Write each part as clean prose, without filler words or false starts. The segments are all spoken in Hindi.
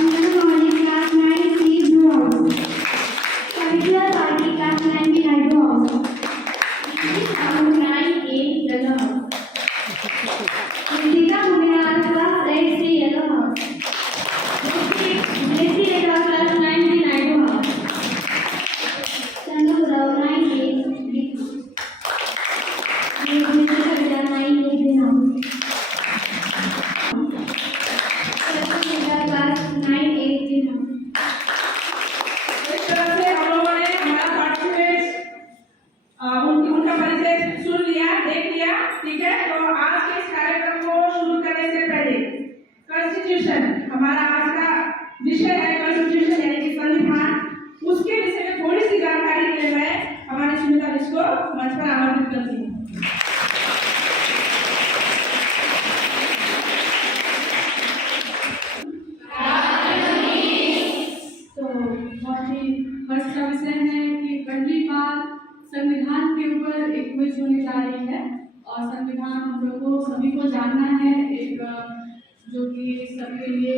Anganwadi class 9 C blue house, Kavita पार्टी class 9 B Naidu house, class 9 A yellow house, Kritika Muniyar class 8 C yellow house, Jessy Rekha class 9 B Naidu house, Chandu Rao 9 A B Kavita 9 A B house, class 9 A B house. इस तरह से हम लोगों ने हमारा पार्टिसिपेट उनका परिचय सुन लिया, देख लिया, ठीक है। तो आज के इस कार्यक्रम को शुरू करने से पहले कॉन्स्टिट्यूशन, हमारा आज का विषय है कॉन्स्टिट्यूशन यानी कि संविधान, उसके विषय में थोड़ी सी जानकारी के लिए मैं हमारी सुनीता मिस को मंच पर आमंत्रित करती हूँ। वर्ष का विषय है कि पहली बार संविधान के ऊपर एक क्विज होने जा रही है और संविधान हम लोग को सभी को जानना है, एक जो कि सबके लिए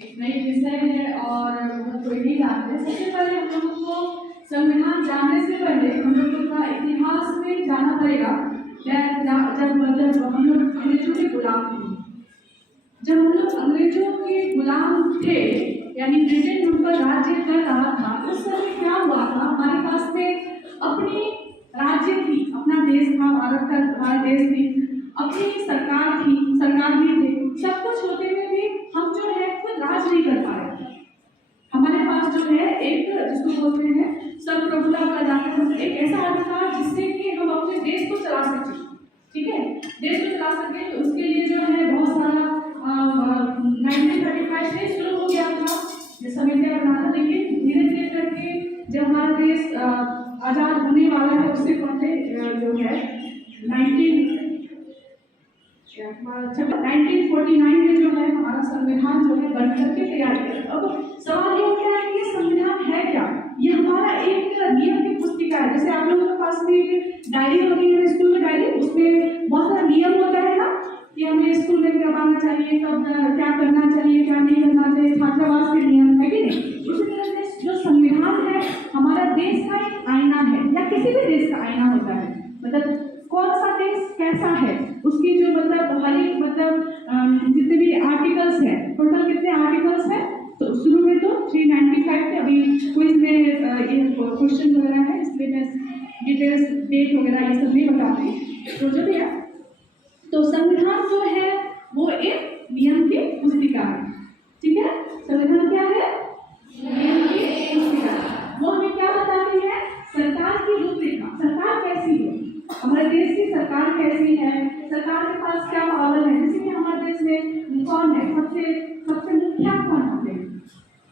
एक नई विषय है और बहुत कोई नहीं जानते। सबसे पहले हम लोगों को संविधान जानने से पहले हम लोगों का इतिहास में जाना पड़ेगा। जब हम लोग अंग्रेजों के गुलाम थे, जब हम लोग अंग्रेजों के गुलाम थे यानी ब्रिटेन उन पर राज्य कर रहा था, उस समय क्या हुआ था, हमारे पास में अपनी राज्य थी, अपना देश था, भारत का हमारा देश थी, अपनी सरकार थी, सरकार भी थे, सब कुछ होते हुए भी हम जो है खुद राज नहीं कर पा रहे थे। हमारे पास जो है एक जिसको बोलते हैं संप्रभुता का अधिकार, एक ऐसा अधिकार जिससे कि हम अपने देश को चला सकें, ठीक है, देश को चला सकें। तो उसके लिए जो है बहुत सारा 1935 से शुरू हो गया था ये समितियां बनाना, लेकिन धीरे धीरे करके जब हमारा देश आजाद होने वाला है उससे पहले जो है 1949 में जो है हमारा संविधान जो है बनकर के तैयार किया। अब सवाल ये उठता है कि ये संविधान है क्या? ये हमारा एक नियम की पुस्तिका है। जैसे आप लोगों के पास भी डायरी होती है स्कूल में, डायरी, उसमें बहुत सारा नियम होता है ना कि हमें स्कूल में कब आना चाहिए, कब क्या करना चाहिए, क्या नहीं करना चाहिए, छात्रावास के नियम है कि नहीं। उसी तरह से जो संविधान है हमारा देश का एक आईना है, या किसी भी देश का आईना होता है। मतलब कौन सा देश कैसा है उसकी जो मतलब हर एक मतलब जितने भी आर्टिकल्स हैं, टोटल कितने आर्टिकल्स हैं, तो शुरू में तो 395 थे, अभी क्विज में ये क्वेश्चन वगैरह है इसलिए मैं डिटेल्स डेट वगैरह ये सब नहीं बताती। तो जो भी है तो संविधान जो है वो एक नियम की पुस्तिका है, ठीक है। संविधान क्या है? नियम की पुस्तिका। वो हमें क्या बताती है? सरकार की रूपरेखा, सरकार कैसी है, हमारे देश की सरकार कैसी है, सरकार के पास क्या पावर है। जैसे कि हमारे देश में कौन है सबसे मुखिया कौन होते हैं?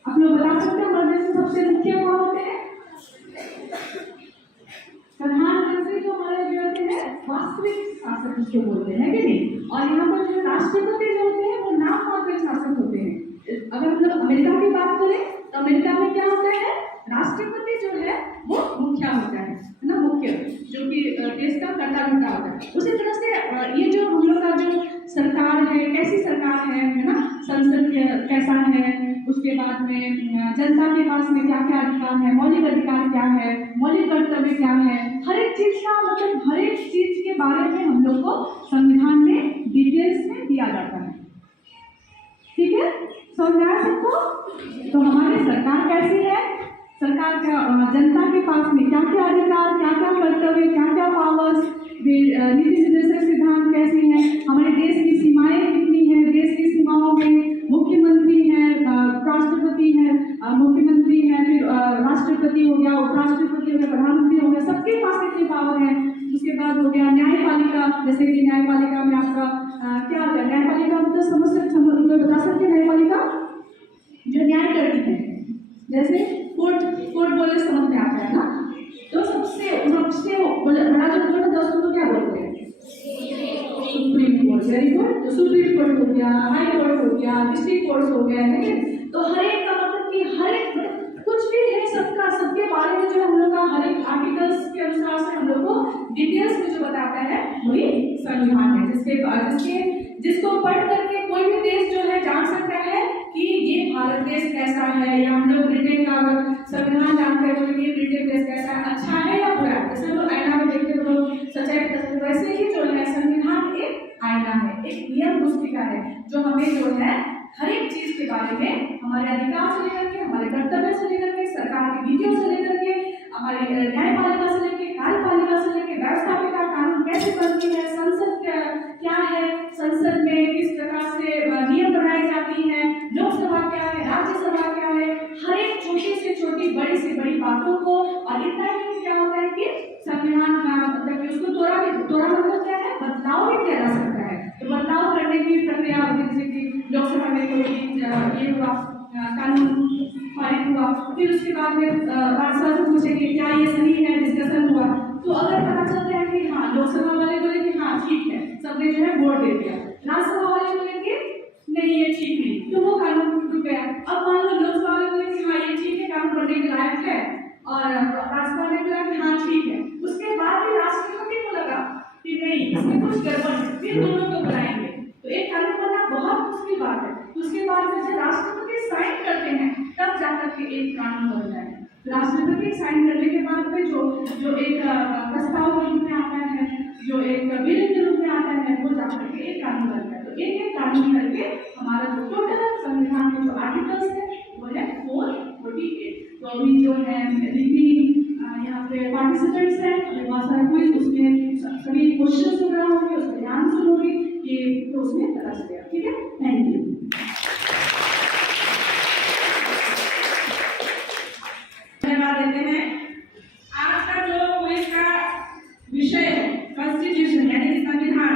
आप लोग बता सकते हैं हमारे देश में सबसे मुखिया कौन होते हैं? प्रधानमंत्री जो हमारे जो होते हैं वास्तविक शासक उसको बोलते हैं कि नहीं। और यहाँ पर जो राष्ट्रपति जो होते हैं वो नाम मात्र शासक होते हैं। अगर हम लोग अमेरिका की बात करें तो अमेरिका में क्या होता है? राष्ट्रपति जो है वो मुखिया होता है ना, मुख्य जो कि देश का कर्ता धर्ता होता है। उसी तरह से ये जो हम लोग का जो सरकार है कैसी सरकार है ना, संसद कैसा है, उसके बाद में जनता के पास में क्या क्या अधिकार है, मौलिक अधिकार क्या है, मौलिक कर्तव्य क्या है, हर एक चीज का मतलब हर एक चीज के बारे में हम लोग को संविधान में डिटेल्स में दिया जाता है, ठीक है। समझ में आया सबको? तो हमारी सरकार कैसी है, सरकार का जनता के पास में क्या क्या अधिकार, क्या क्या कर्तव्य, क्या क्या पावर्स, नीति निर्देशक सिद्धांत कैसी है, हमारे देश की सीमाएं कितनी है, देश की सीमाओं में मुख्यमंत्री है, राष्ट्रपति है, मुख्यमंत्री है, फिर राष्ट्रपति हो गया, उपराष्ट्रपति हो गया, प्रधानमंत्री हो गया, सबके पास कितनी पावर है। उसके बाद हो गया न्यायपालिका, जैसे कि न्यायपालिका में आपका क्या होता है, न्यायपालिका मतलब समझ बता सकते हैं, न्यायपालिका जो न्याय करती है, जैसे कोर्ट बोले समझ में आता है ना। तो सबसे बड़ा जो कोर्ट है उसको क्या बोलते हैं? Supreme court. Very good. तो सुप्रीम कोर्ट हो गया, हाई कोर्ट हो गया, डिस्ट्रिक्ट कोर्ट हो गया, ठीक है। तो हर एक का मतलब कि हर एक कुछ भी है सबके बारे में जो हम लोग का हर एक आर्टिकल्स के अनुसार से हम लोग को डिटेल्स में जो बताता है वही संविधान है, जिसको पढ़ करके कोई भी देश जो है जान सकता है कि ये भारत देश कैसा है, या हम लोग ब्रिटेन का संविधान जानते हैं तो ये ब्रिटेन देश कैसा है, अच्छा है या बुरा है। जैसे लोग आईना में देखते तो लोग सच्चाई पता चलती है, वैसे ही जो है संविधान एक आईना है, एक नियम पुस्तिका है जो हमें जो है हर एक चीज के बारे में, हमारे अधिकार से लेकर के, हमारे कर्तव्य से लेकर के, सरकार की नीतियों से लेकर के, हमारी न्यायपालिका से लेकर कार्यपालिका से लेकर व्यवस्थापिका कानून कैसे बनती है, संसद क्या है, संसद में किस प्रकार से नियम बनाई जाती है, लोकसभा क्या है, राज्यसभा क्या है, हर एक छोटी से छोटी बड़ी से बड़ी बातों को, और इतना ही क्या होता है कि संविधान मतलब कि उसको तोड़ा मतलब क्या है, बदलाव भी किया जा सकता है। तो बदलाव करने की प्रक्रिया जैसे कि लोकसभा में कोई ये हुआ कानून पारित हुआ, फिर उसके बाद में राज्यसभा से पूछे कि क्या ये सही है, डिस्कशन हुआ, तो अगर पता चलता है कि हाँ, लोकसभा वाले बोले कि हाँ ठीक है, सबने जो है वोट दे दिया, राज्यसभा वाले बोले कि नहीं ये ठीक नहीं, तो वो कानून रुक गया। अब मान लो लोकसभा वाले बोले कि हाँ ये ठीक है, कानून पढ़ने के लायक है, और राज्यसभा ने बोला कि हाँ ठीक है, उसके बाद भी राष्ट्रपति को लगा कि नहीं इसमें कुछ गड़बड़ है, फिर दोनों को बुलाएंगे, तो एक कानून बनना बहुत मुश्किल बात है। उसके बाद में जब राष्ट्रपति साइन करते हैं तब जाकर के एक कानून बन जाए। राष्ट्रपति साइन करने के बाद में जो एक प्रस्ताव के रूप में आता है, जो एक बिल के रूप में आता है, वो जाकर के एक कानून बनता है। तो एक कानून करके हमारा जो टोटल संविधान के जो आर्टिकल्स है वो है 448। तो अभी जो है जितनी यहाँ पे पार्टिसिपेंट्स हैं, बहुत सारे क्विज, उसमें सभी क्वेश्चन सुन रहा होंगे, उसका ध्यान सुनोगे कि तो उसमें पता चलेगा। ठीक है, थैंक यू। धन्यवाद देते हैं। आज का जो क्विज का विषय है कॉन्स्टिट्यूशन यानी कि संविधान,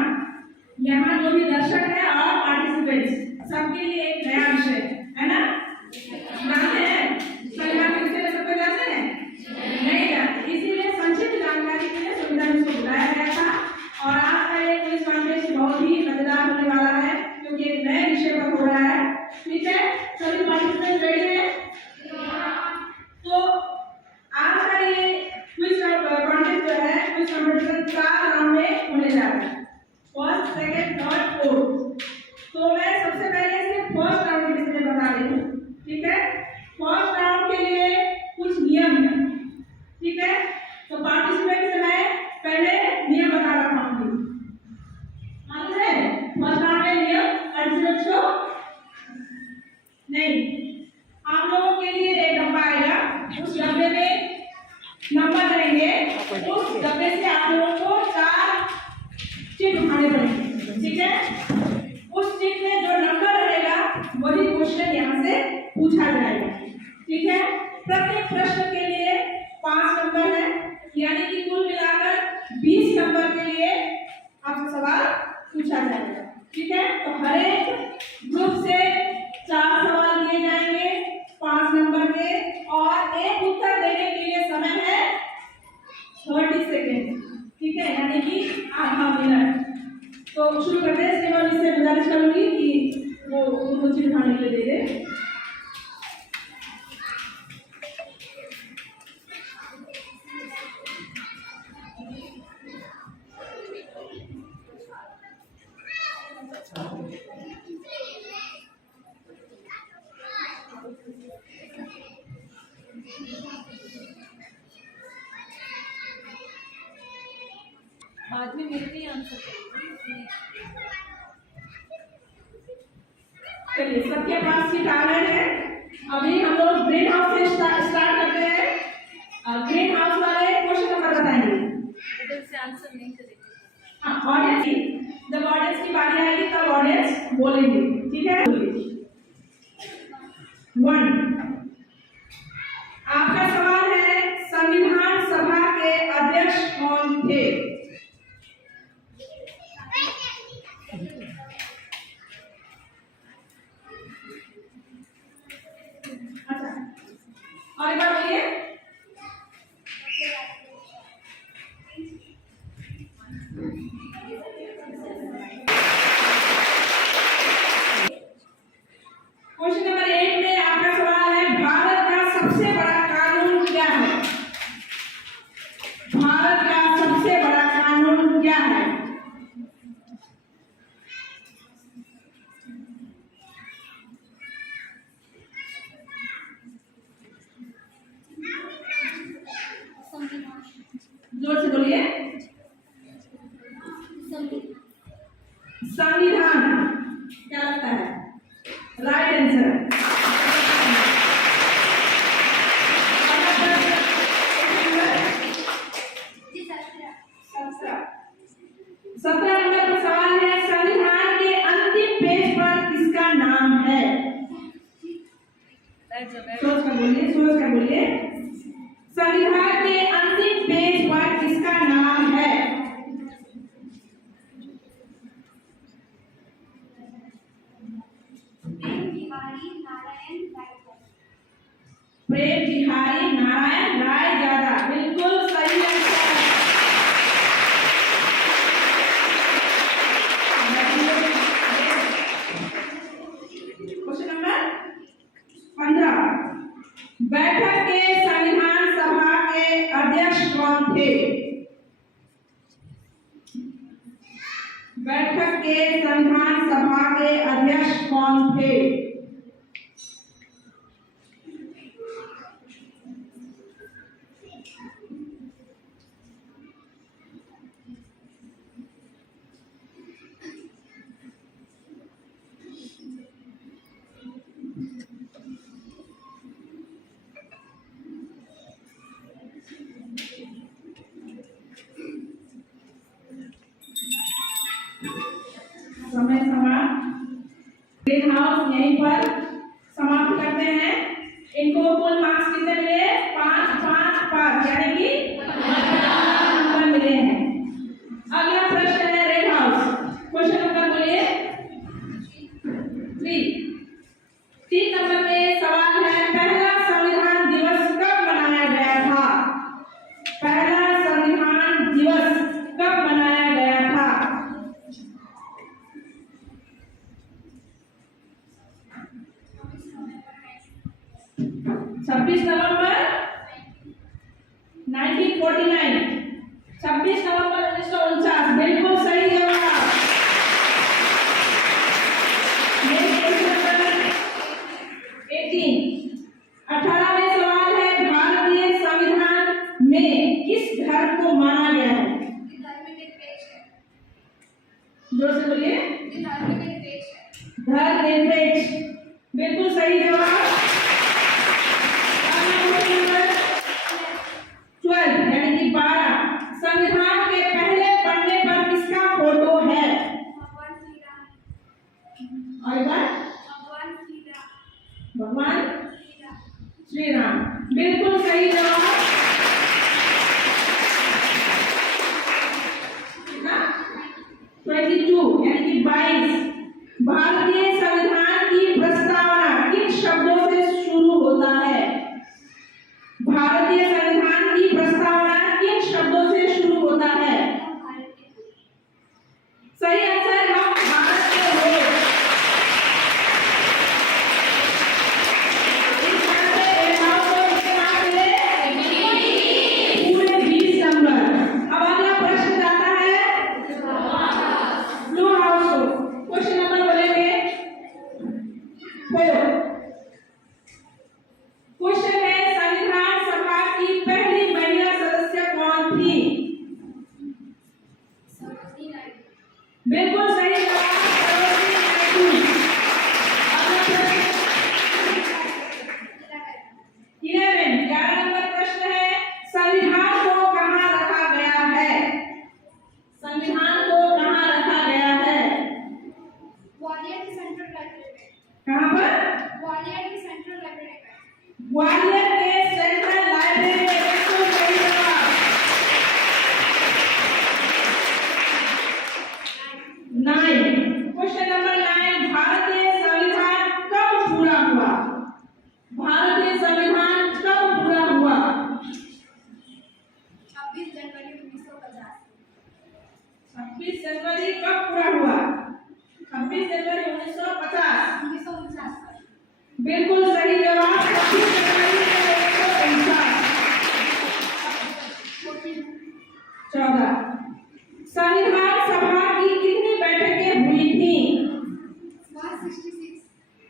यहाँ जो भी दर्शक है और पार्टिसिपेंट्स सबके लिए एक नया विषय है ना, जानते हैं संविधान के विषय में सबको जानते हैं नहीं जानते, इसीलिए संक्षिप्त जानकारी के लिए संविधान को बुलाया गया था। और आज का ये क्विज कॉन्टेस्ट बहुत ही मजेदार होने वाला है क्योंकि एक नए विषय पर हो रहा है। ठीक है, सभी पार्टिसिपेंट रेडी हैं? तो आज का ये क्विज कॉन्टेस्ट जो है, क्विज कॉम्पिटिशन 4 राउंड में होने जा रहा है, फर्स्ट, सेकंड, थर्ड, फोर्थ। तो मैं सबसे पहले इसे फर्स्ट राउंड के विषय में बता रही हूँ। ठीक है, फर्स्ट राउंड के लिए कुछ नियम है। ठीक है, तो पार्टिसिपेंट से मैं पहले नियम बता रहा हूँ। मालूम है फर्स्ट राउंड में नियम पार्टिसिपेंट्स को नहीं, आप लोगों के लिए एक डब्बा आएगा, उस डब्बे में नंबर रहेंगे, उस डब्बे से आप लोगों को 4 चिट उठाने पड़ेंगे। ठीक है, उस चिट में जो नंबर रहेगा वही क्वेश्चन यहाँ से पूछा जाएगा। ठीक है, प्रत्येक प्रश्न के लिए 5 नंबर है, यानी कि कुल मिलाकर 20 नंबर के लिए आपसे सवाल पूछा जाएगा। ठीक है, तो हर एक ग्रुप से 4 सवाल दिए जाएंगे 5 नंबर के, और एक उत्तर देने के लिए समय है 30 सेकेंड। ठीक है, यानी कि आधा मिनट। तो शुरू करते हैं। इसके बाद इससे गुजारिश करूंगी कि वो उनको चिट उठाने के लिए दे दे। बाद में मेरे भी आंसर चलिए, सबके पास सीट आ रहे हैं। अभी हम लोग ग्रीन हाउस से स्टार्ट करते हैं। ग्रीन हाउस वाले क्वेश्चन नंबर बताएंगे। इधर से आंसर नहीं करेंगे। हाँ, ऑडियंस, जब ऑडियंस की बारी आएगी तब ऑडियंस बोलेंगे। ठीक है, 1 आपका सवाल है, संविधान सभा के अध्यक्ष कौन थे? अच्छा, और एक बार बोलिए। संविधान क्या लगता है? Right answer. जी 17 17 नंबर पर सवाल है, संविधान के अंतिम पेज पर किसका नाम है? सोच कर बोलिए। संविधान के अंतिम पेज पर किसका नाम है? प्रेम बिहारी नारायण राय। प्रेम बिहारी नारायण राय ज्यादा, बिल्कुल सही आंसर। क्वेश्चन नंबर 15, बैठक के संविधान सभा के अध्यक्ष कौन थे? बैठक के संविधान सभा के अध्यक्ष कौन थे? समय समाप्त। ग्रीन हाउस यहीं पर समाप्त करते हैं। इनको कुल मार्क्स कितने मिले? 5 5 5, यानी कि 15 नंबर मिले हैं। अगला प्रश्न है रेड हाउस। क्वेश्चन नंबर बोलिए 3 नंबर में सवाल है, पहला संविधान दिवस कब मनाया गया था? पहला संविधान दिवस कब मनाया गया था? 26 नवंबर 1949, 26 नवंबर 1949, बिल्कुल सही जवाब। ये क्वेश्चन नंबर 18। 18वें सवाल है, भारतीय संविधान में किस धर्म को माना गया है? जोर से बोलिए। धर्मनिरपेक्ष, बिल्कुल सही जवाब। 12 यानी कि 12, संविधान के पहले पन्ने पर किसका फोटो है? और एक बार, भगवान श्री राम, बिल्कुल सही जवाब। कितना? 22 यानी कि 22, भारतीय संविधान की प्रस्तावना किन शब्दों से शुरू होता है? भारतीय संविधान की प्रस्तावना किन शब्दों से शुरू होता है? सही आंसर, हम भारत के हो। इस बार से रेखाओं को कितने मार्क्स मिले? पूरे 20 नंबर। अब अगला प्रश्न आता है ब्लू हाउस को। क्वेश्चन नंबर बोलेंगे 4। क्वेश्चन है, संविधान सभा की पहली महिला सदस्य कौन थी? बिल्कुल सही जवाब, सरोजिनी नायडू। अगला प्रश्न 11 नंबर प्रश्न है, संविधान को कहाँ रखा गया है? संविधान को कहाँ रखा गया है? ग्वालियर की सेंट्रल लाइब्रेरी में। कहाँ पर? ग्वालियर की सेंट्रल लाइब्रेरी में। ग्वालियर के सेंट्रल लाइब्रेरी में, बिल्कुल सही जवाब। 9, क्वेश्चन नंबर 9, भारतीय संविधान कब पूरा हुआ? भारतीय संविधान कब पूरा हुआ? 26 जनवरी 1950। 26 जनवरी कब पूरा हुआ? 26 जनवरी 1950, 1949। बिल्कुल सही जवाब। 26 जनवरी 1950। 14, संविधान सभा की कितनी बैठकें हुई थी? 166।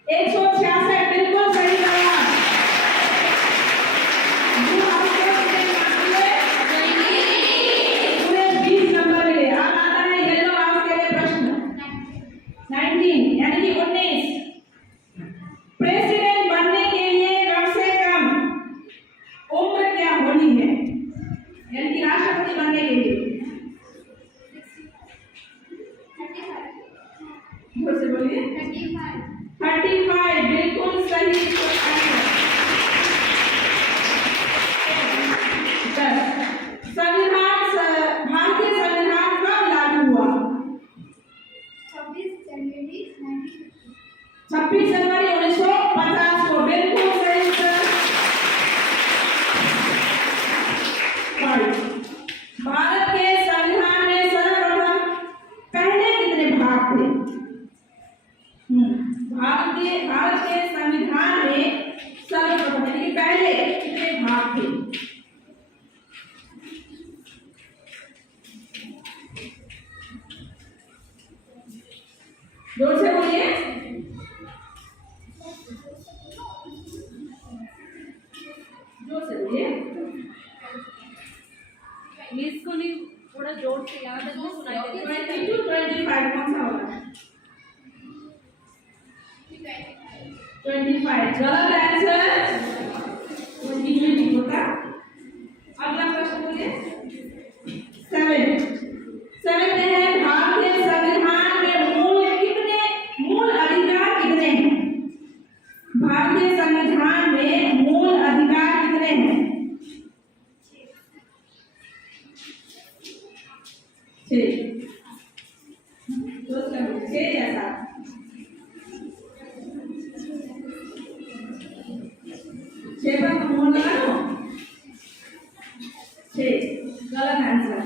166, बिल्कुल सही जवाब। ब्लू हाउस को कितने मार्क्स मिले? पूरे 20 नंबर मिले। अब आता है येलो हाउस के लिए प्रश्न। जोर से बोलिए। 35. 35 बिल्कुल सही आंसर। भारतीय संविधान कब लागू हुआ? 26 जनवरी 1950. 26 जनवरी 1950 को, बिल्कुल सही सर। भारत के संविधान में सर्वप्रथम पहले कितने भाग थे? भारत के संविधान में सर्वप्रथम यानी कि पहले कितने भाग थे? जोर से बोलिए। जोर से बोलिए। इसको नहीं थोड़ा जोर से यहाँ तक नहीं सुनाई देता। 22 25 कौन सा होगा? 25 गलत आंसर। 22 नहीं होता। अगला प्रश्न बोलिए। 7 में है भारतीय संविधान में मूल अधिकार कितने हैं? भारतीय संविधान में मूल अधिकार कितने हैं? 6 जैसा। पर मूल लगा लो। 6 गलत आंसर।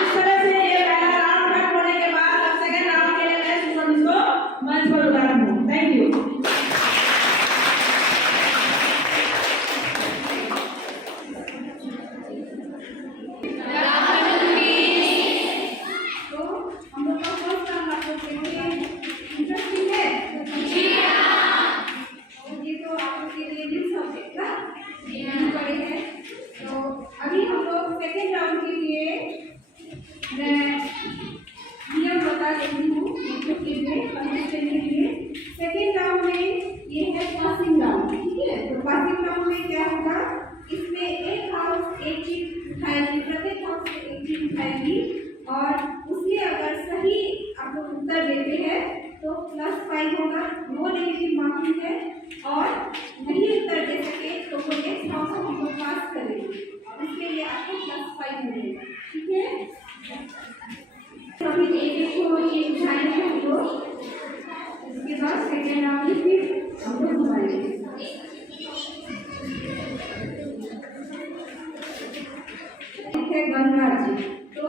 इस तरह से ये पहला राउंड खत्म होने के बाद अब सेकंड राउंड के लिए मैं स्टूडेंट्स को मंच पर बुला रहा हूँ। Thank you. तो हम लोग का फर्स्ट राउंड आपको इंटरेस्टिंग है? जी हाँ। ये तो आप लोग के लिए न्यू सब्जेक्ट का पढ़े हैं। तो अभी हम लोग सेकेंड राउंड के लिए मैं नियम बता देती हूँ बच्चों के लिए समझने के लिए। सेकेंड राउंड में ये है पासिंग राउंड, ठीक है? तो पासिंग राउंड में क्या होगा? इसमें एक हाउस एक चीज उठाएगी, प्रत्येक हाउस से एक चीज उठाएगी और उसमें अगर सही आप लोग उत्तर देते हैं तो +5 होगा। नो नेगेटिव मार्किंग है और नहीं उत्तर दे सके तो वो नेक्स्ट हाउस हमको पास करेगी, इसके लिए आपको +5 मिलेगा, ठीक है? अभी एक को ये उठाएंगे हम लोग, इसके बाद सेकेंड राउंड में फिर हम लोग घुमाएंगे। गणराज्य। तो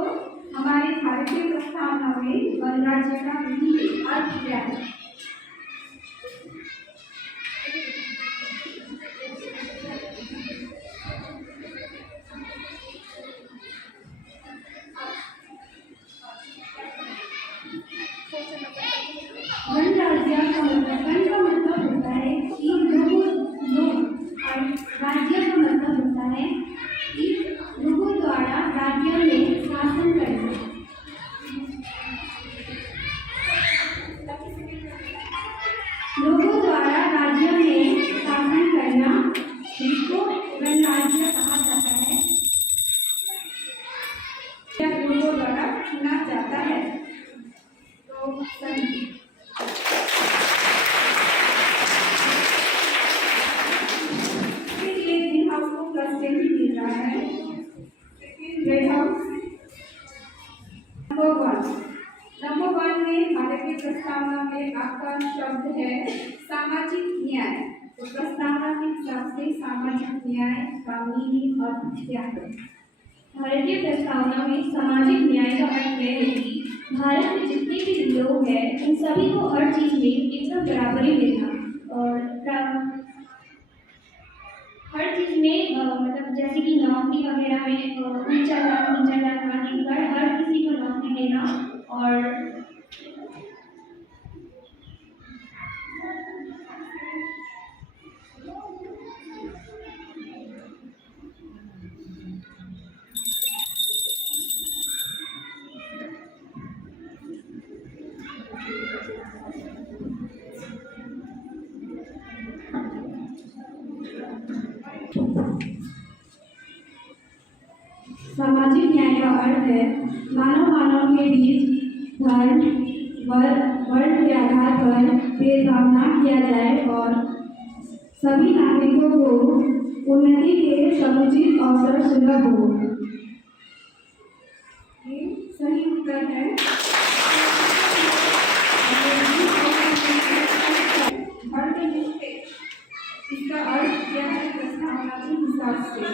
हमारे भारतीय प्रस्तावना में गणराज्य का अर्थ क्या है? गणराज्य का मतलब होता है कि राज्य का मतलब होता है कि लोगों द्वारा राज्य में शासन करना। लोगों द्वारा राज्य में शासन करना जिसको गणराज्य कहा जाता है, या लोगों द्वारा चुना जाता है। तो सही +10 मिल रहा है। नंबर 1 में भारत की प्रस्तावना में आपका शब्द है सामाजिक न्याय। तो प्रस्तावना के हिसाब से सामाजिक न्याय का मीनिंग अर्थ क्या है? भारतीय प्रस्तावना में सामाजिक न्याय का अर्थ है कि भारत में जितने भी लोग हैं उन सभी को हर चीज में एकदम बराबरी मिलना और हर चीज में मतलब जैसे कि नौकरी वगैरह में ऊंचा लाभ देकर हर किसी को नौकरी देना और सामाजिक न्याय का अर्थ है मानव मानव के बीच धर्म वर्ग के आधार पर भेदभाव न किया जाए और सभी नागरिकों को उन्नति के समुचित अवसर सुलभ हो। ये सही उत्तर है। धर्मनिरपेक्ष इसका अर्थ क्या है प्रस्तावना के हिसाब से?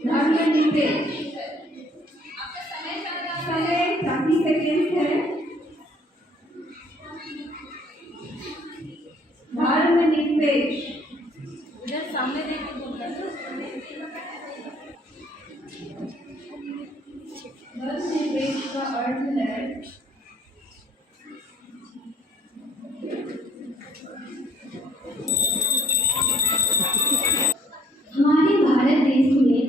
धर्मनिरपेक्ष समय 30 सेकेंड है। धर्मनिरपेक्ष इधर सामने देख बोलना धर्मनिरपेक्ष का अर्थ है हमारे भारत देश में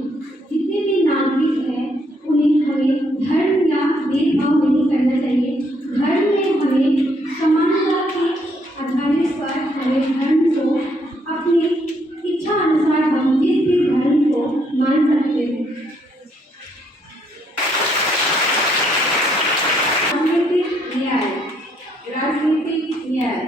जितने भी नागरिक हैं उन्हें हमें धर्म या भेदभाव नहीं करना चाहिए। धर्म में हमें समानता के आधार पर हमें धर्म को अपनी इच्छा अनुसार हम जिस भी धर्म को मान सकते हैं। राजनीतिक न्याय राजनीतिक न्याय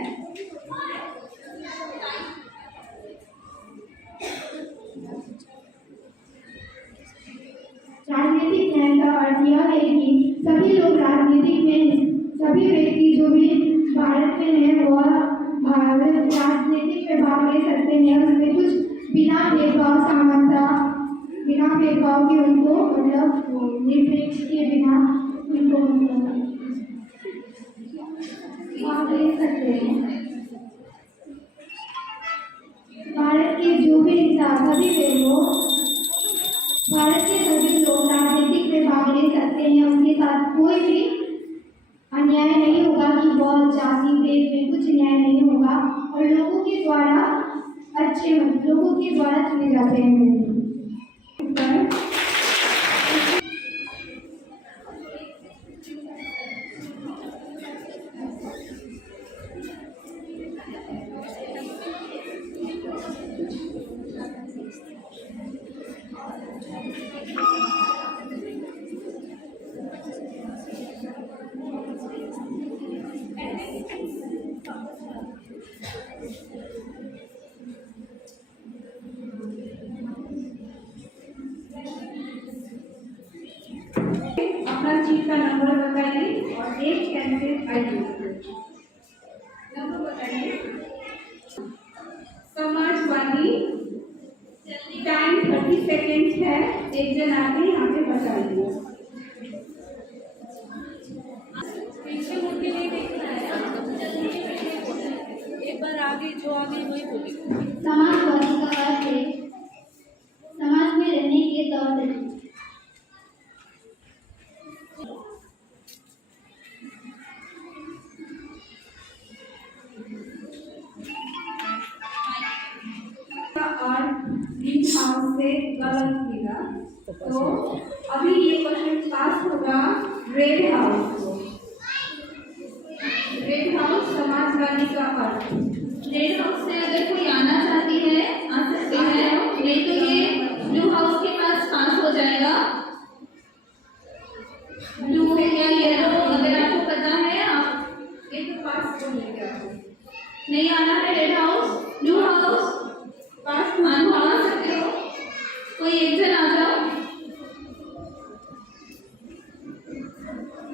राजनीतिक न्याय का अर्थ यह है कि सभी लोग राजनीतिक में सभी व्यक्ति जो भी भारत में है वह राजनीतिक में भाग ले सकते हैं। उसमें कुछ बिना भेदभाव समानता बिना भेदभाव के उनको मतलब निरपेक्ष के बिना उनको भाग ले सकते हैं। भारत के जो भी नेता सभी लोग भारत के सभी लोग राजनीतिक में भाग ले सकते हैं। उनके साथ कोई भी अन्याय नहीं होगा कि बहुत जाति भेद में कुछ न्याय नहीं होगा और लोगों के द्वारा लोगों के द्वारा चुने जाते हैं। अपना चीज का नंबर बताइए और एक कैंडिडेट आईडी नंबर बताइए। समाजवादी टाइम 30 सेकेंड है। एक जन आके यहाँ पे बताइए। पीछे मुड़ के नहीं देखना है, एक बार आगे जो आगे वही बोली। समाजवादी का अर्थ है समाज में रहने के तौर तरीके। ग्रीन हाउस से गलत मिला तो अभी ये क्वेश्चन पास होगा रेड हाउस को। रेड हाउस समाजवादी का अर्थ। रेड हाउस से अगर कोई आना चाहती है आ सकते हैं, नहीं तो ये ब्लू हाउस के पास हो जाएगा। ब्लू या येलो अगर आपको पता है आप ये तो पास हो जाएगा। नहीं आना है रेड हाउस ब्लू हाउस पास आ सकते हो। कोई एक जन आ जाओ।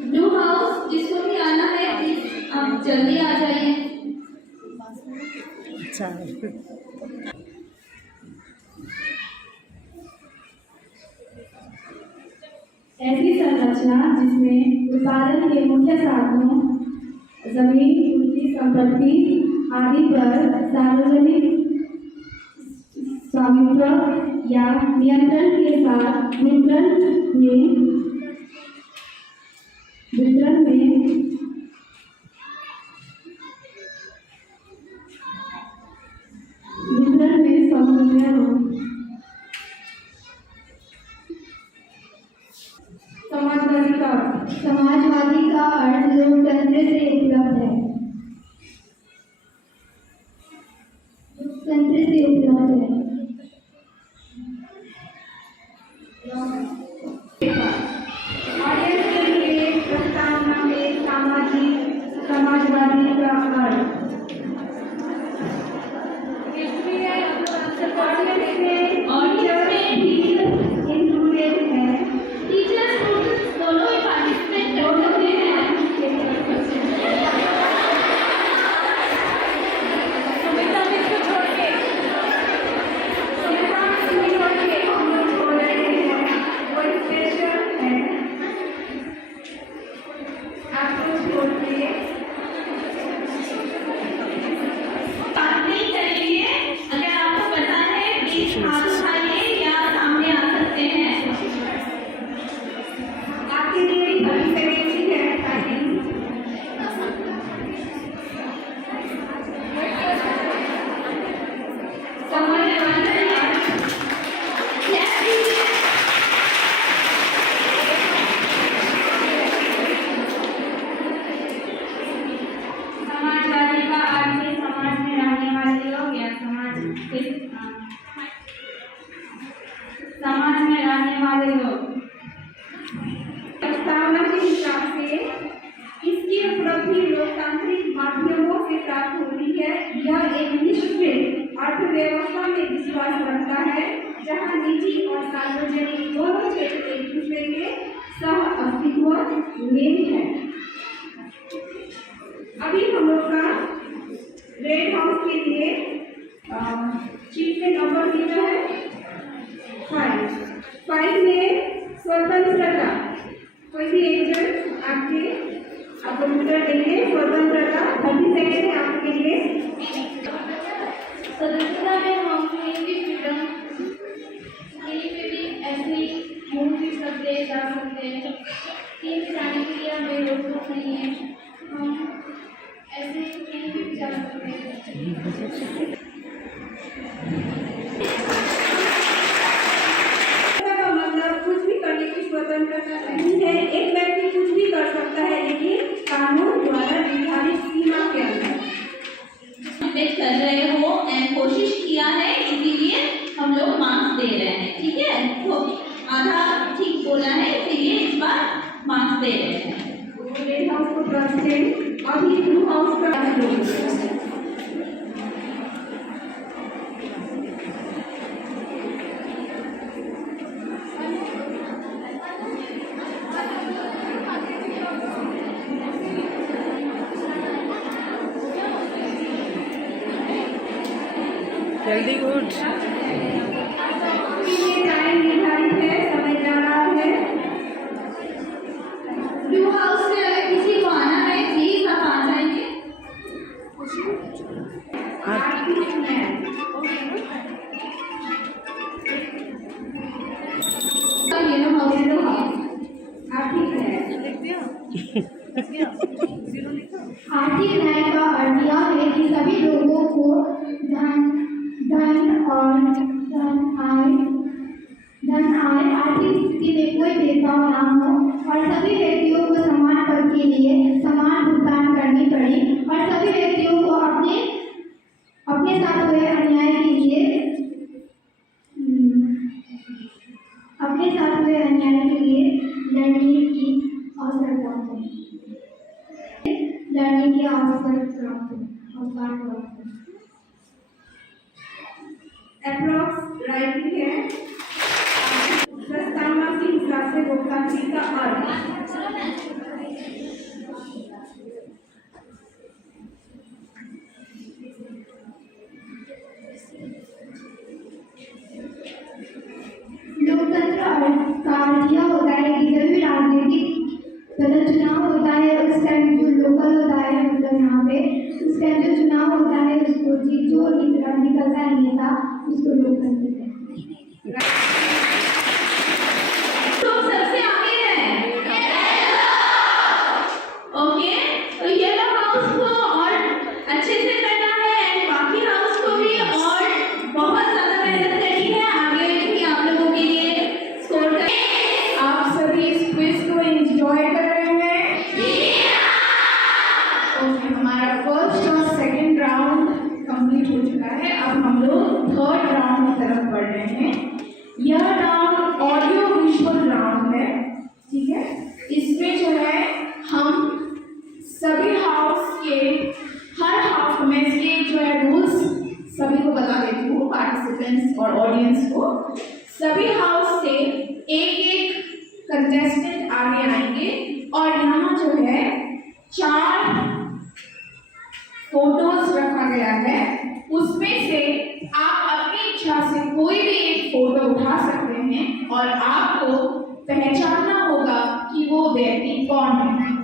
ब्लू हाउस जिसको भी आना है प्लीज आप जल्दी आ जाइए। ऐसी संरचना जिसमें उत्पादन के मुख्य साधनों जमीन उनकी संपत्ति आदि पर सार्वजनिक स्वामित्व या नियंत्रण के साथ वितरण में समन्वय हो। समाजवादी का अर्थ लोकतंत्र से उपलब्ध है। लोकतंत्र से उपलब्ध है। आजादी का अर्थ। हिस्ट्री है, हम लोग आंसर कर ऑडियंस में ऑडियंस में भी इंक्लूडेड है। टीचर स्टूडेंट्स दोनों ही पार्टिसिपेट कर सकते हैं। सुमिता मिस को छोड़ के सुमिता मिस को छोड़ के हम लोग बोल रहे हैं कोई स्पेशल है आपको छोड़ के बात नहीं करेंगे। अगर आपको पता है प्लीज हाथ उठाइए या सामने आ सकते हैं। आपके लिए 30 सेकंड की है टाइमिंग। समझ में आ रहा है? Yes, कीजिए। समाजवादी का अर्थ है समाज में रहने वाले लोग या समाज में रहने वाले लोग। प्रस्तावना के हिसाब से इसकी उपलब्धि लोकतांत्रिक माध्यमों से प्राप्त होती है। यह एक निष्क्रिय अर्थव्यवस्था में विश्वास रखता है जहां निजी और सार्वजनिक दोनों क्षेत्र एक दूसरे के सह अस्तित्व में है। अभी हम लोग का रेड हाउस के लिए शीट में नंबर दिया है 5 में स्वतंत्रता। कोई भी एक जन आपको उत्तर देंगे। स्वतंत्रता 30 सेकेंड है आपके लिए। स्वतंत्रता में हम कहीं भी फ्रीडम, कहीं पे भी ऐसे घूम फिर सकते हैं, जा सकते हैं। कहीं भी जाने के लिए हमें रोक टोक नहीं है, हम ऐसे कहीं भी जा सकते हैं। का मतलब कुछ भी करने की स्वतंत्रता नहीं है। एक व्यक्ति कुछ भी कर सकता है लेकिन कानून द्वारा निर्धारित सीमा के अंदर। पार्टिसिपेट कर रहे हो एंड कोशिश किया है, इसीलिए हम लोग मार्क्स दे रहे हैं। ठीक है, तो आधा ठीक बोला है, इसीलिए इस बार मार्क्स दे रहे हैं। रेड हाउस को प्रेसिडेंट, अभी ब्लू हाउस का जल्दी उठ। टाइम निर्धारित है, समय जा रहा है। ब्लू हाउस से अगर किसी को आना है प्लीज आप आ जाएंगे। येलो हाउस आर्थिक न्याय का अर्थ यह है कि सभी लोगों को धन आय आर्थिक स्थिति में कोई भेदभाव न हो और सभी व्यक्तियों को समान पद के लिए समान भुगतान करनी पड़े और सभी व्यक्तियों को अपने साथ हुए अन्याय के लिए लड़ने की अवसर प्राप्त हो। अप्रॉक्स राइटिंग है। प्रस्तावना के हिसाब से लोकतांत्रिक का अर्थ लोकतंत्र का अर्थ यह होता है कि जब भी राजनीतिक चुनाव होता है उस टाइम जो लोकल होता है मतलब यहाँ पे उस टाइम जो चुनाव होता है उसको जो निकलता है नेता उसको लोकतंत्र कहते हैं। तो सबसे आगे है ओके, तो येलो हाउस को और अच्छे से करना है एंड बाकी हाउस को भी और बहुत ज्यादा मेहनत करनी है आगे भी आप लोगों के लिए स्कोर करें। आप सभी इस क्विज को एंजॉय कर रहे हैं? ओके, हमारा फर्स्ट और सेकंड राउंड कंप्लीट हो चुका है। अब हम लोग थर्ड राउंड की तरफ बढ़ रहे हैं। यह राउंड ऑडियो विजुअल राउंड है, ठीक है। इसमें जो है हम सभी हाउस के और ऑडियंस को। सभी हाउस से एक एक कंटेस्टेंट आगे आएंगे और यहाँ जो है 4 फोटोज रखा गया है, उसमें से आप अपनी इच्छा से कोई भी एक फोटो उठा सकते हैं और आपको पहचानना होगा कि वो व्यक्ति कौन है।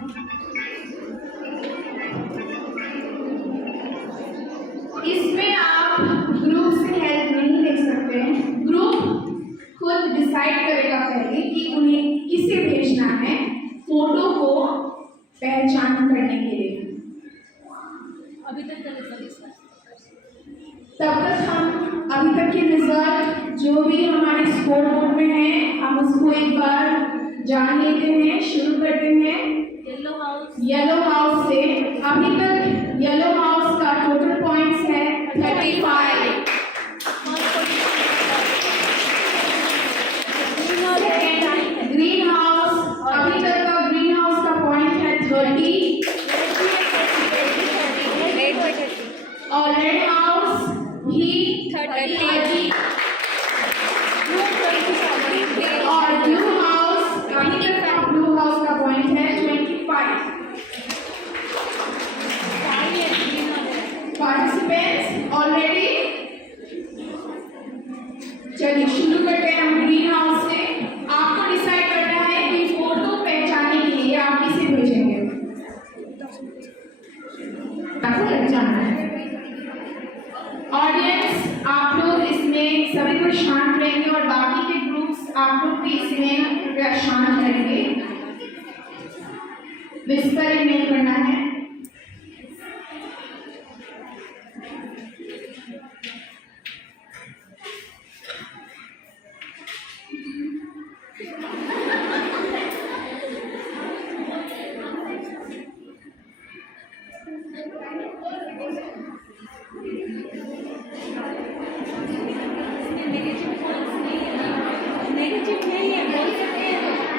इसमें आप ग्रुप से हेल्प नहीं ले सकते हैं, ग्रुप खुद डिसाइड करेगा पहले कि उन्हें किसे भेजना है फोटो को पहचान करने के लिए। तब तक हम अभी तक के रिजल्ट जो भी हमारे स्कोर बोर्ड में है हम उसको एक बार जान लेते हैं। शुरू करते हैं येलो हाउस से। अभी तक येलो हाउस का टोटल पॉइंट्स है 35। ग्रीन हाउस, अभी तक का ग्रीन हाउस का पॉइंट है 30 और रेड हाउस भी 30 और ब्लू हाउस, अभी तक का ब्लू हाउस का पॉइंट है 25। पार्टिसिपेंट्स ऑलरेडी, चलिए शुरू करते हैं हम ग्रीन हाउस से। आपको डिसाइड करना है कि फोटो पहचानने के लिए आप किसे भेजेंगे। आपको लग जाना है। ऑडियंस आप लोग इसमें सभी को शांत रहेंगे और बाकी के ग्रुप्स आप लोग भी इसमें शांत रहेंगे। विस्परिंग नहीं करना है।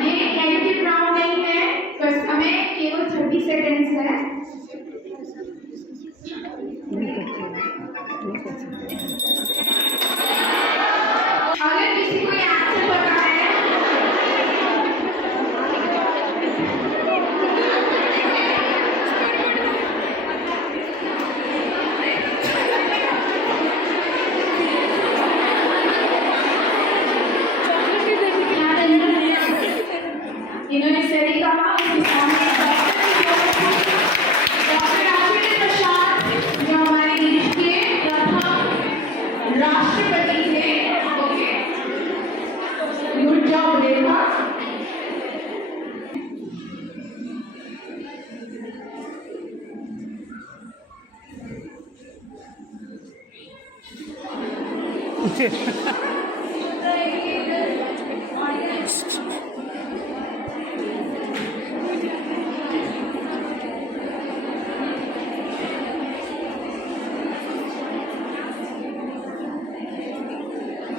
ये नेगेटिव राउंड नहीं है, बस हमें केवल 30 सेकेंड्स है। अगर किसी को आंसर पता है इन्होंने सही कहा। डॉक्टर राजेंद्र प्रसाद जो हमारे देश के प्रथम राष्ट्रपति थे। ओके, गुड जॉब रेखा।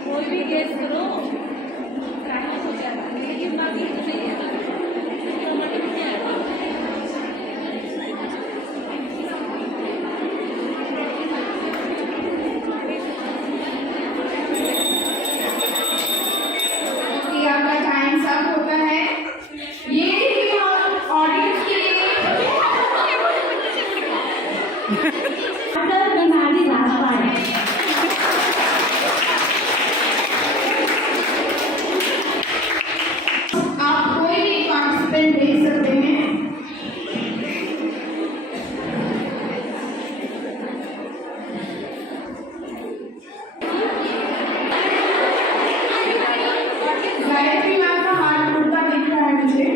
कोई भी गेस करो हो जाएगा, लेकिन बाकी तो नहीं है। आपका टाइम सब होता है। ये ऑडियंस के लिए बीमारी रास्ता है। आप कोई भी पार्टिसिपेंट भेज सकते हैं। गायत्री मैम का हाथ मुड़ता दिख रहा है मुझे।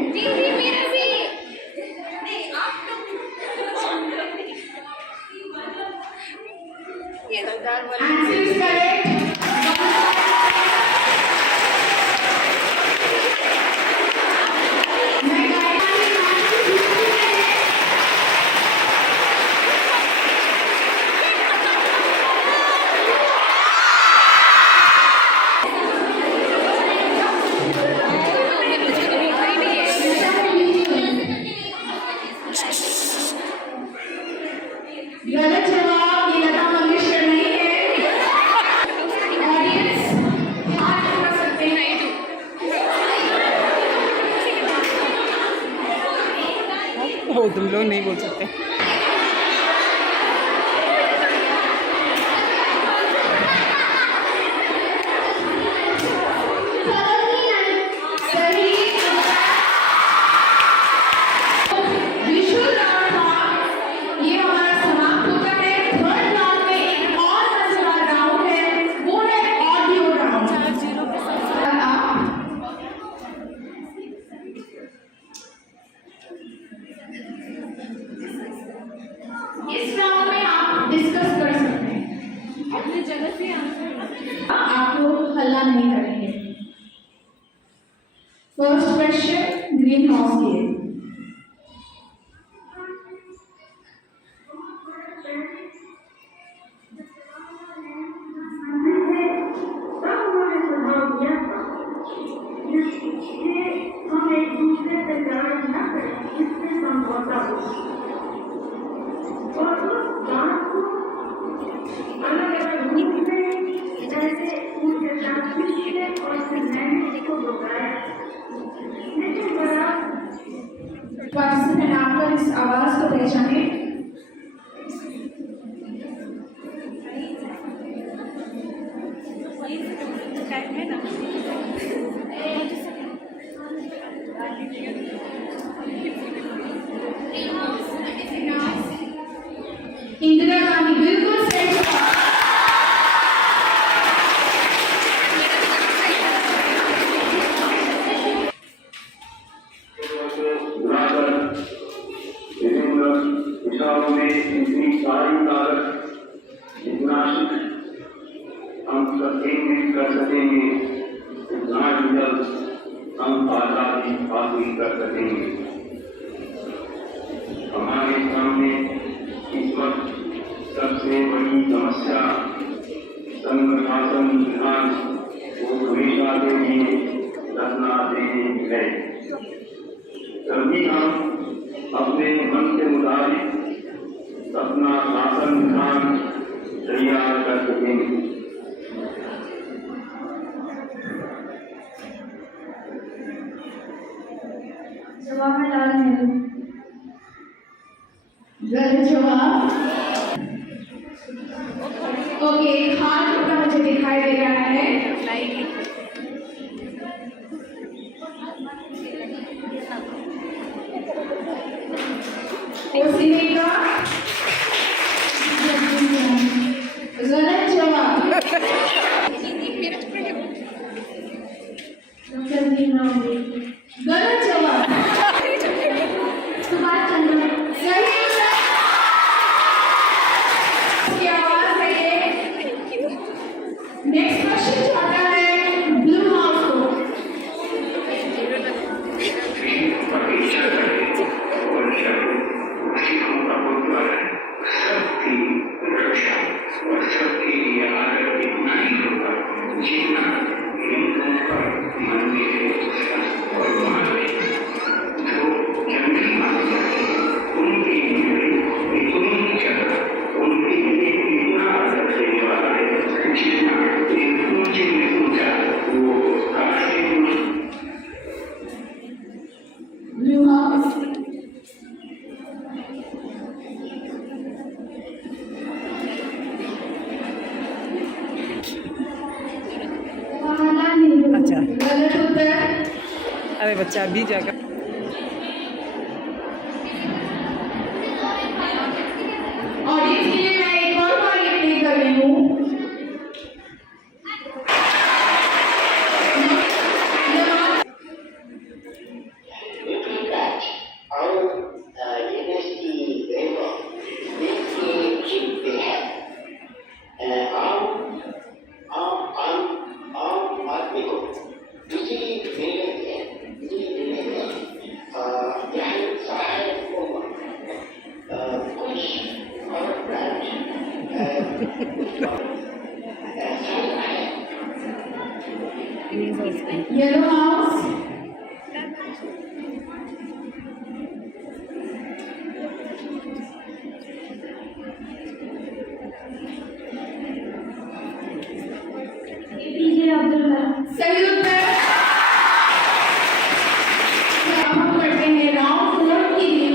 हो तुम लोग नहीं बोल सकते। इस राउंड में आप डिस्कस कर सकते हैं अपनी जगह से। आप लोग हल्ला नहीं करेंगे। फर्स्ट क्वेश्चन ग्रीन हाउस की है। हम एक दूसरे से लड़ाई न करें, इससे समझौता हो और उस बात को अलग अलग रूप में जैसे उनके साथ पिछले और फिर मैंने इसको दोहराया, लेकिन बड़ा पार्टिसिपेंट आकर इस आवाज को पहचाने। इंदिरा गांधी बिल्कुल सही जवाब। विभिन्न विषयों में इतनी सारी ताकत, इतना हम सब केंद्रित कर सकेंगे, इतना जल्द हम आजादी हासिल कर सकेंगे। हमारे सामने इस वक्त सबसे बड़ी समस्या संघ शासन विधान को हमेशा के लिए रखना देने की है। तभी हम अपने मन के मुताबिक अपना शासन विधान तैयार कर सकेंगे। जवाहरलाल नेहरू। गलत जवाब। ओके, हाथ ऊपर मुझे दिखाई दे रहा है। उसी का गलत जवाब। डॉक्टर भीमराव अम्बेडकर। गलत जवाब। सुभाष चंद्र बोस। सही उत्तर। की आवाज है ये। नेक्स्ट क्वेश्चन जाता है ब्लू हाउस को। Blue house. जवाहरलाल नेहरू। अच्छा, गलत उत्तर। अरे बच्चा अभी जाकर ऑडियंस के लिए मैं एक और बार ये प्ले कर रही हूँ। Yellow house. APJ Abdul Kalam. सही उत्तर। अब हम करते हैं राउंड 4 के लिए।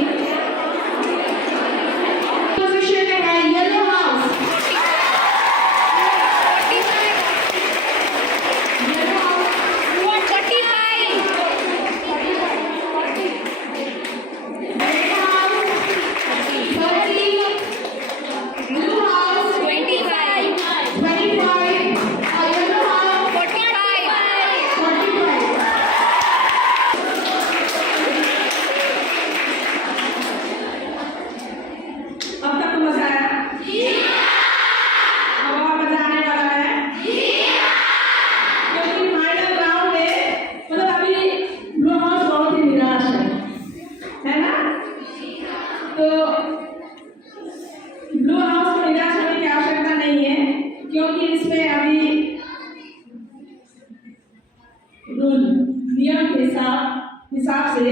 से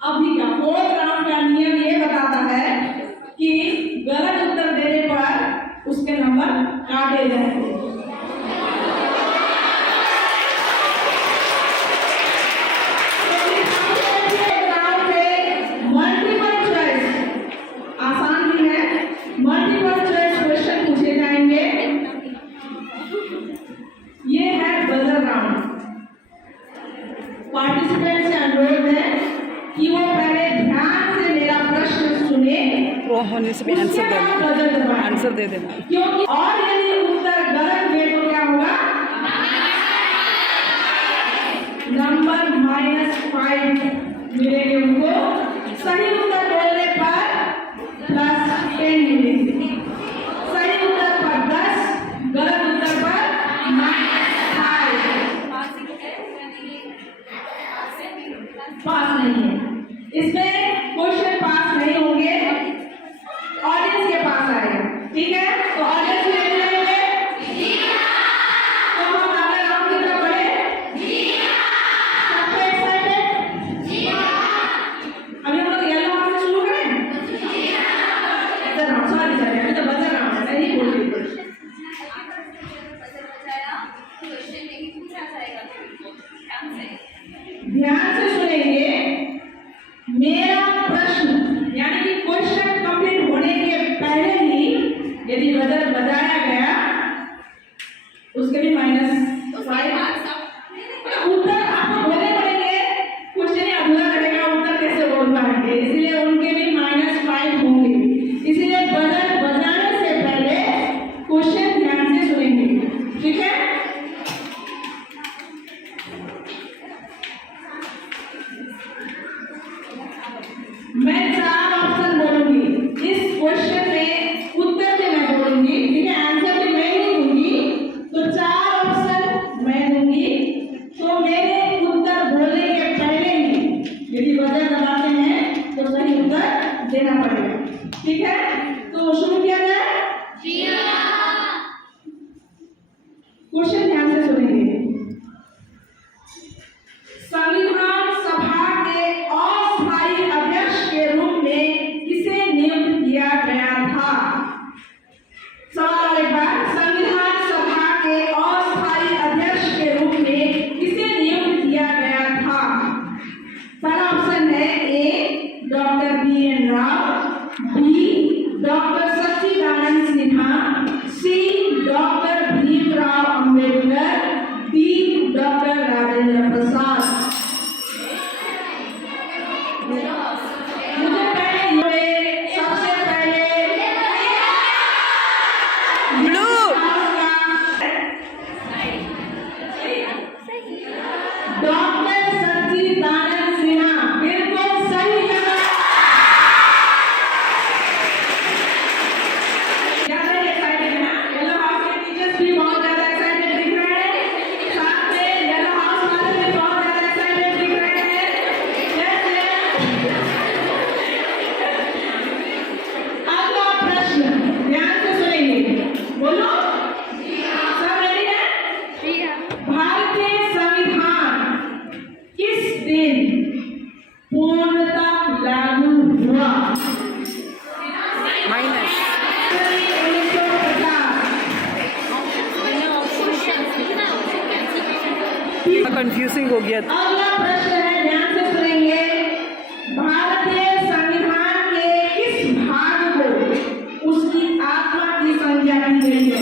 अभी का 4th राउंड का नियम ये बताता है कि गलत उत्तर देने पर उसके नंबर काटे जाएंगे। मल्टीपल चॉइस आसान भी है, मल्टीपल चॉइस क्वेश्चन पूछे जाएंगे। ये है बजर राउंड। पार्टिसिपेंट से अनुरोध है कि वो पहले ध्यान से मेरा प्रश्न सुने, वो होने से भी आंसर दे देना, बजर दबाएं। आंसर दे देना। क्योंकि और यदि उत्तर गलत है तो क्या होगा? नंबर -5 मिलेंगे उनको। सही उत्तर बोलने पर +10 मिलेंगे। सही उत्तर पर 10, गलत उत्तर पर -5। पास नहीं है। इसमें क्वेश्चन पास नहीं होंगे, ऑडियंस के पास आएगा। ठीक है, तो ऑडियंस ले लेंगे। तो हम अगला राउंड की तरफ बढ़े। सबसे एक्साइटेड? अभी हम लोग येलो राउंड से शुरू करें। सॉरी अभी तो बजर राउंड है, नहीं बोल रही। ध्यान से सुनेंगे। मेरा प्रश्न यानी कि क्वेश्चन कंप्लीट होने के पहले ही यदि बजर बजाया गया उसके भी -5। उत्तर आपको बोलने पड़ेंगे, क्वेश्चन अधूरा रहेगा, उत्तर कैसे बोल पाएंगे, इसलिए उनके भी -5 होंगे। इसलिए बजर बजाने से पहले क्वेश्चन ध्यान से सुनेंगे। ठीक है, मैं 4 ऑप्शन बोलूंगी। इस क्वेश्चन में उत्तर भी मैं बोलूंगी, ठीक है, आंसर भी मैं ही दूंगी। तो 4 ऑप्शन मैं दूंगी। तो मेरे उत्तर बोलने के पहले ही यदि बजर दबाते हैं तो सही उत्तर देना पड़ेगा। ठीक है, तो शुरू किया जाए। क्वेश्चन ध्यान से सुनेंगे। संविधान सभा के अस्थायी अध्यक्ष के रूप में किसे नियुक्त किया गया था? सवाल एक बार, संविधान सभा के अस्थायी अध्यक्ष के रूप में किसे नियुक्त किया गया था? पहला ऑप्शन है A doctor BN Rao, B doctor Sachchidananda Sinha, C doctor Bhimrao Ambedkar, D doctor Rajendra Prasad. मुझे पहले सबसे पहले ब्लू डॉक्टर सच्चिदानंद सिन्हा बिल्कुल सही जवाब। ज्यादा एक्साइटेड है ना? येलो हाउस के टीचर्स भी बहुत ज्यादा एक्साइटेड दिख रहे हैं, साथ में येलो हाउस वाले भी बहुत ज्यादा एक्साइटेड दिख रहे हैं। जैसे अगला प्रश्न ध्यान से सुनेंगे। बोलो, सब रेडी है? भारतीय संविधान किस दिन पूर्णतः लागू हुआ? माइनस 1950। कंफ्यूजिंग हो गया था। अगला प्रश्न है, ध्यान से सुनेंगे। भारतीय संविधान के किस भाग को उसकी आत्मा की संज्ञा दी गई है?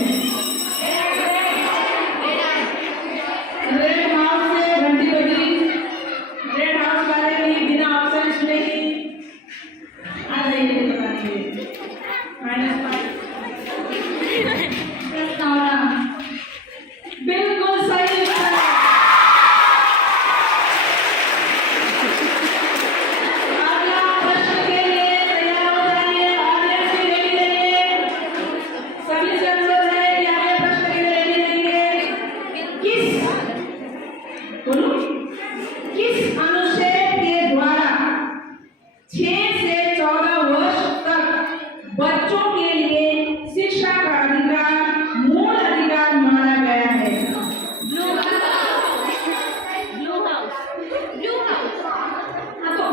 रेड हाउस से घंटी बजी, रेड हाउस वाले भी बिना ऑप्शन सुने ही आ जाइए बताने। -5 बिल्कुल सही उत्तर।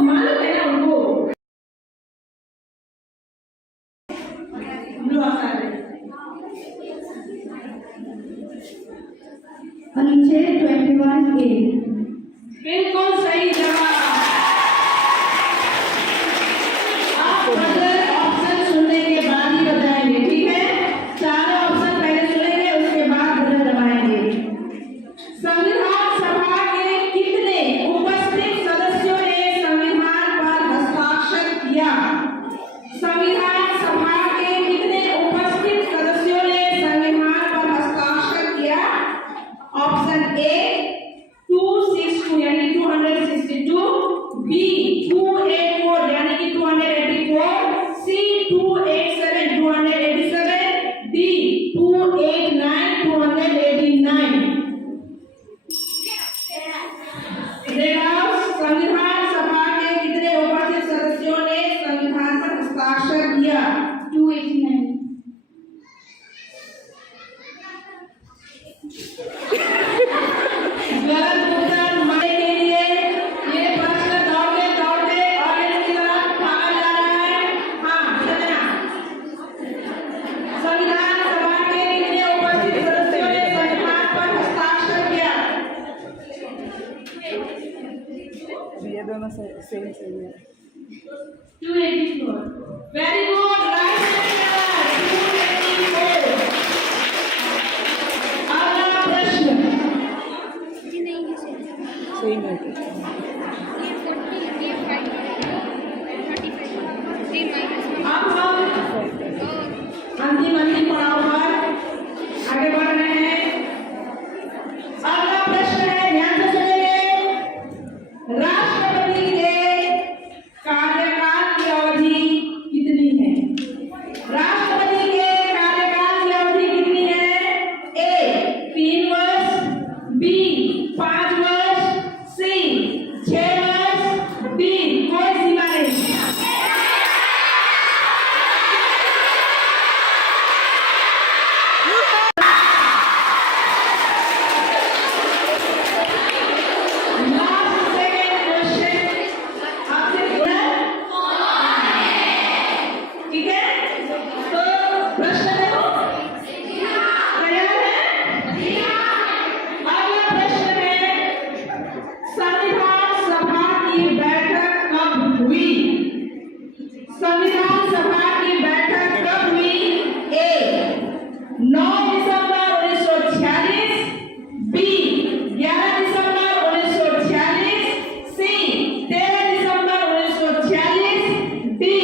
मालूम है ना उनको। ब्लू आंसर है। अनुच्छेद 21A। बिल्कुल सही जवाब। आप अगर ऑप्शन सुनने के बाद ही बताएंगे, ठीक है? चारों ऑप्शन पहले सुनेंगे, उसके बाद बटन दबाएंगे। संविधान सभा के कितने उपस्थित सदस्यों ने संविधान पर हस्ताक्षर किया? संविधान सभा के कितने उपस्थित सदस्यों ने संविधान पर हस्ताक्षर किया? ऑप्शन ए 262 यानी 262, बी 284 यानी कि 284, सी 287 287, डी 289 289। संविधान सभा के कितने उपस्थित सदस्यों ने संविधान पर हस्ताक्षर किया? 289। गलत उत्तर मरे के लिए ये प्रश्न दौड़ते दौड़ते ऑडियंस की तरफ भागा जा रहा है। हाँ, चलना। संविधान सभा के कितने उपस्थित सदस्यों ने संविधान पर हस्ताक्षर किया? ये दोनों सेम सेम है। 284। Very good, right answer 284। अगला प्रश्न। सेम है। अब हम अंतिम पड़ाव पर आगे बढ़ रहे हैं। अगला प्रश्न है, ध्यान से सुनिए। राष्ट्रपति के कार्यकाल की अवधि कितनी है? राष्ट्रपति के कार्यकाल की अवधि कितनी है? ए 3 वर्ष, बी 5 वर्ष, सी 6 वर्ष, डी कोई सीमा नहीं। लास्ट सेकंड क्वेश्चन आपसे ठीक है? तो प्रश्न देखो, तैयार है? अगला प्रश्न है, संविधान सभा की बैठक कब हुई? संविधान सभा की बैठक कब हुई? ए 9 दिसंबर 1946, बी 11 दिसंबर 1946, सी 13 दिसंबर 1946, डी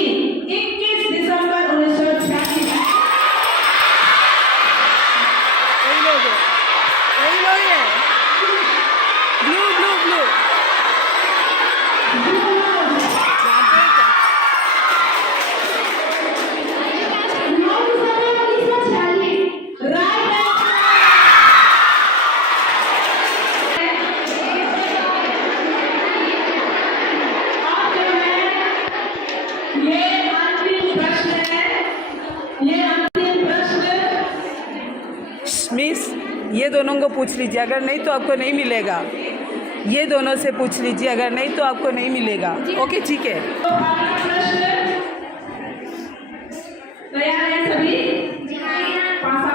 21 दिसंबर 1946। वही लोग हैं, वही लोग हैं। Blue blue blue. जानते हैं क्या? 9 दिसंबर 1946। राइट अब जो है ये अंतिम प्रश्न है। ये अंतिम प्रश्न मिस, ये दोनों को पूछ लीजिए, अगर नहीं तो आपको नहीं मिलेगा। ये दोनों से पूछ लीजिए, अगर नहीं तो आपको नहीं मिलेगा। ओके, ठीक है। तो अगला प्रश्न तैयार है सभी? पासा